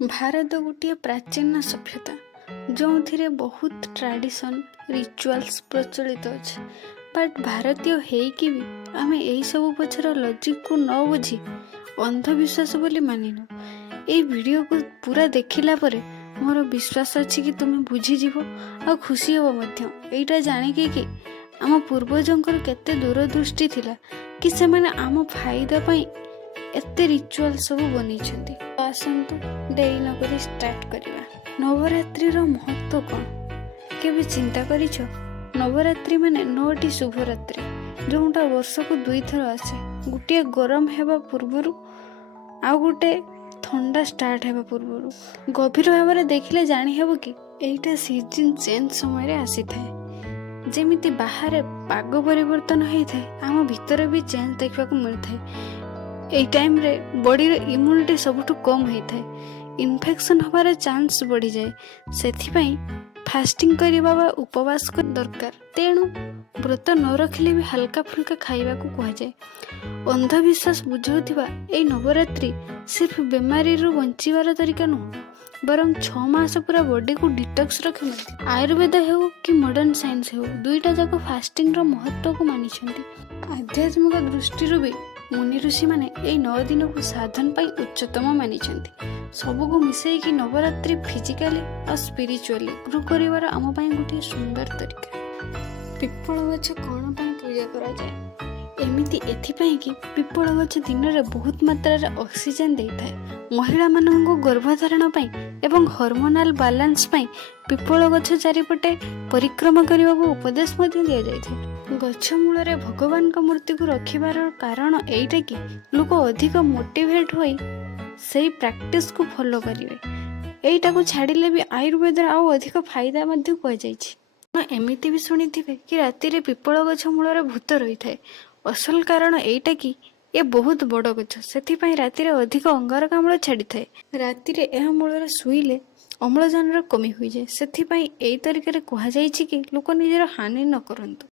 भारत गोटे प्राचीन सभ्यता जो बहुत ट्रेडिशन रिचुअल्स प्रचलित अच्छे बट भारतीय होइकी भी आम यही सब पछर लॉजिक को न बुझी अंधविश्वास बोली मानिनु। ये वीडियो को पूरा देखिला परे मोर विश्वास अच्छी कि तुम बुझीज आ खुशी हम यहाँ जाणिकी कि आम पूर्वजंकर केते दूरदृष्टि थिला कि से माने आम फायदा पाई एते रिचुअल सब बनी। तो आसतु डेरी नक स्टार्ट करवा। नवरात्रि महत्व कौन केवे चिंता करिछ? नवरात्रि माने 9टी शुभरात्रि जोटा वर्ष को 2 थर आसे। गोटे गरम हेबा पूर्वरु आ गोटे ठंडा स्टार्ट हेबा पूर्वरु गभीर भाव में देखिले जानी हेबो कि एटा सीजन चेंज समय रे आसी थाए। जेमिति बाहर पाग परिवर्तन होता है आम भीतर भी चेंज देखा मिलता है। यही टाइम रे बॉडी रे इम्यूनिटी सबुठु कम होता है, इन्फेक्शन हमारे चांस बढ़ी जाए। सेथिपाई फास्टिंग करवा वा उपवास कर दरकार। तेणु व्रत न रखिले भी हल्का फुल्का खाइबा को कहा जाए। अंधविश्वास बुझाउथिबा ए नवरात्रि सिर्फ बेमारी रू बंचिबार तरीका नुह बरं 6 मास पूरा बॉडी को डिटॉक्स रखे। आयुर्वेद हो कि मॉडर्न साइंस हो दुईटा जाक फास्टिंग रो महत्व को मानी। आध्यात्मिक दृष्टि भी मुनि ऋषि माने 9 दिन को साधन पाई उच्चतम मानी। सबको मिसई कि नवरात्रि फिजिकली और स्पिरिचुअली ग्रो करिवार आम पाई गोटे सुंदर तरीका। पिपल गछ कौन पाई पूजा करा जाए? एमिति एथिपाई कि पिपल गछ दिन रे बहुत मात्रा रे ऑक्सीजन देता है। महिला मानक गर्भधारण पाई एवं हार्मोनल बैलेंस पाई पिपल गछ चारिपटे परिक्रमा करने को उपदेश दिया जाए। गछ मूल रे भगवान का मूर्ति को रखिबार कारण एटा कि लोक अधिक मोटिवेट होई सही प्रैक्टिस को फॉलो करिवे। एटा को छाड़िले भी आयुर्वेद आउ अधिक फायदा मध्य कह जाइछि। एमिति भी सुनिथिबे कि राति रे पिपल गछ मूल रे भूत रही थाए। असल कारण एटा कि ये बहुत बड़ गछ सेथिपाई राति रे अधिक अंगारकाम्ल छाड़ी थाए। राति रे एहा मूल रे सुइले अम्लजान कमी हुई जाए। सेथिपाई एई तरीके रे कहा जाइछि कि लोक निजर हानि न करंतु।